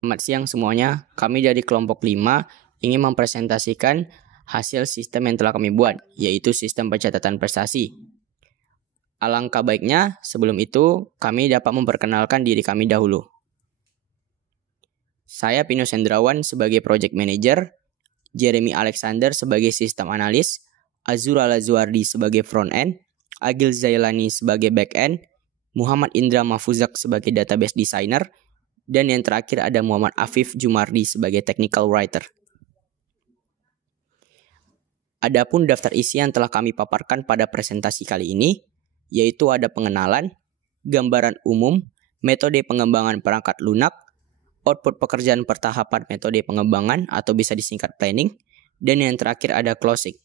Selamat siang semuanya, kami dari kelompok 5 ingin mempresentasikan hasil sistem yang telah kami buat, yaitu sistem pencatatan prestasi. Alangkah baiknya, sebelum itu kami dapat memperkenalkan diri kami dahulu. Saya Pino Sendrawan sebagai Project Manager, Jeremy Alexander sebagai Sistem Analis, Azur Alazuardi sebagai Front End, Agil Zailani sebagai Back End, Muhammad Indra Mahfuzak sebagai Database Designer, dan yang terakhir ada Muhammad Afif Jumardi sebagai Technical Writer. Adapun daftar isi yang telah kami paparkan pada presentasi kali ini, yaitu ada pengenalan, gambaran umum, metode pengembangan perangkat lunak, output pekerjaan pertahapan metode pengembangan atau bisa disingkat planning, dan yang terakhir ada closing.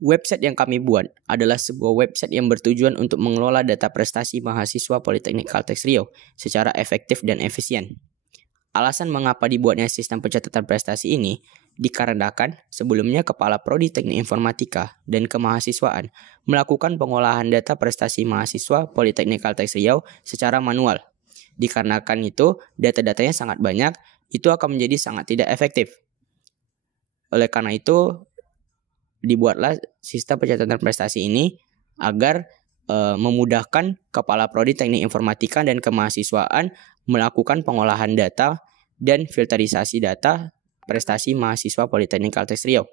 Website yang kami buat adalah sebuah website yang bertujuan untuk mengelola data prestasi mahasiswa Politeknik Caltech Riau secara efektif dan efisien. Alasan mengapa dibuatnya sistem pencatatan prestasi ini dikarenakan sebelumnya Kepala Prodi Teknik Informatika dan Kemahasiswaan melakukan pengolahan data prestasi mahasiswa Politeknik Caltech Riau secara manual. Dikarenakan itu data-datanya sangat banyak, itu akan menjadi sangat tidak efektif. Oleh karena itu dibuatlah sistem pencatatan prestasi ini agar memudahkan Kepala Prodi Teknik Informatika dan Kemahasiswaan melakukan pengolahan data dan filterisasi data prestasi mahasiswa Politeknik Caltech Riau.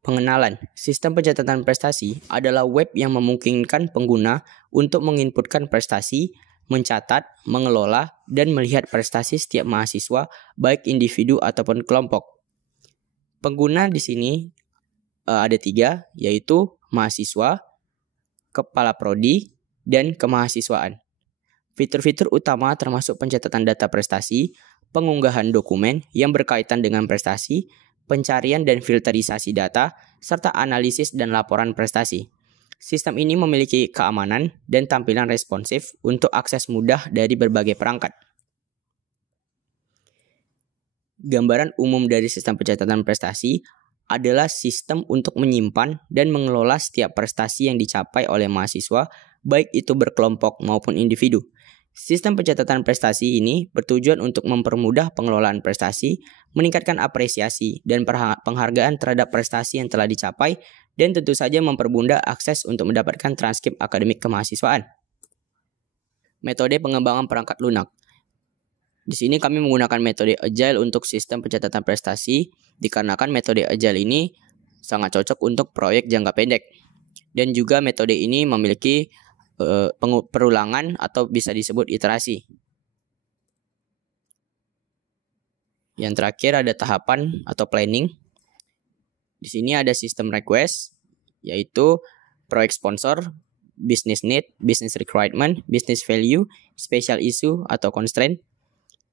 Pengenalan, sistem pencatatan prestasi adalah web yang memungkinkan pengguna untuk menginputkan prestasi, mencatat, mengelola, dan melihat prestasi setiap mahasiswa, baik individu ataupun kelompok. Pengguna di sini ada 3, yaitu mahasiswa, kepala prodi, dan kemahasiswaan. Fitur-fitur utama termasuk pencatatan data prestasi, pengunggahan dokumen yang berkaitan dengan prestasi, pencarian dan filterisasi data, serta analisis dan laporan prestasi. Sistem ini memiliki keamanan dan tampilan responsif untuk akses mudah dari berbagai perangkat. Gambaran umum dari sistem pencatatan prestasi adalah sistem untuk menyimpan dan mengelola setiap prestasi yang dicapai oleh mahasiswa, baik itu berkelompok maupun individu. Sistem pencatatan prestasi ini bertujuan untuk mempermudah pengelolaan prestasi, meningkatkan apresiasi dan penghargaan terhadap prestasi yang telah dicapai, dan tentu saja mempermudah akses untuk mendapatkan transkrip akademik kemahasiswaan. Metode pengembangan perangkat lunak. Di sini kami menggunakan metode Agile untuk sistem pencatatan prestasi, dikarenakan metode Agile ini sangat cocok untuk proyek jangka pendek. Dan juga metode ini memiliki perulangan atau bisa disebut iterasi. Yang terakhir ada tahapan atau planning. Di sini ada sistem request, yaitu proyek sponsor, business need, business requirement, business value, special issue atau constraint.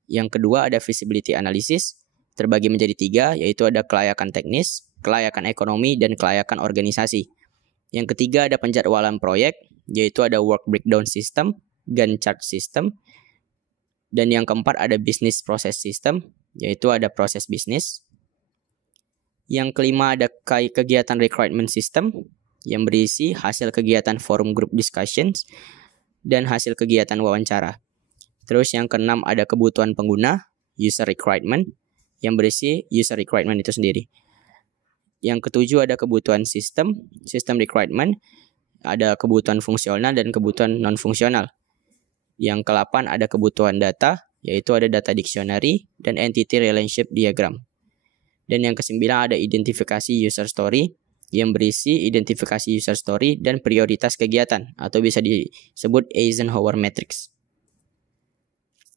Yang kedua ada feasibility analysis, terbagi menjadi 3, yaitu ada kelayakan teknis, kelayakan ekonomi, dan kelayakan organisasi. Yang ketiga ada penjadwalan proyek, yaitu ada work breakdown system, Gantt chart system. Dan yang keempat ada business process system, yaitu ada proses bisnis. Yang kelima ada kegiatan requirement system yang berisi hasil kegiatan forum group discussions dan hasil kegiatan wawancara. Terus yang keenam ada kebutuhan pengguna, user requirement, yang berisi user requirement itu sendiri. Yang ketujuh ada kebutuhan sistem, system requirement, ada kebutuhan fungsional dan kebutuhan non-fungsional. Yang ke-8 ada kebutuhan data, yaitu ada data dictionary dan entity relationship diagram. Dan yang ke-9 ada identifikasi user story yang berisi identifikasi user story dan prioritas kegiatan atau bisa disebut Eisenhower matrix.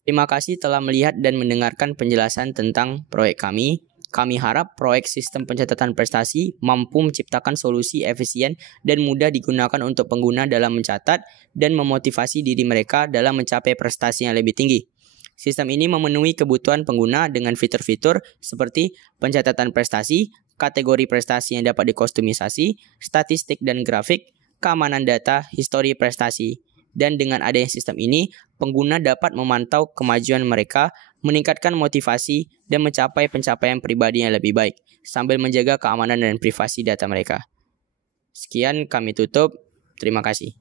Terima kasih telah melihat dan mendengarkan penjelasan tentang proyek kami. Kami harap proyek sistem pencatatan prestasi mampu menciptakan solusi efisien dan mudah digunakan untuk pengguna dalam mencatat dan memotivasi diri mereka dalam mencapai prestasi yang lebih tinggi. Sistem ini memenuhi kebutuhan pengguna dengan fitur-fitur seperti pencatatan prestasi, kategori prestasi yang dapat dikustomisasi, statistik dan grafik, keamanan data, histori prestasi. Dan dengan adanya sistem ini, pengguna dapat memantau kemajuan mereka, meningkatkan motivasi, dan mencapai pencapaian pribadi yang lebih baik, sambil menjaga keamanan dan privasi data mereka. Sekian kami tutup. Terima kasih.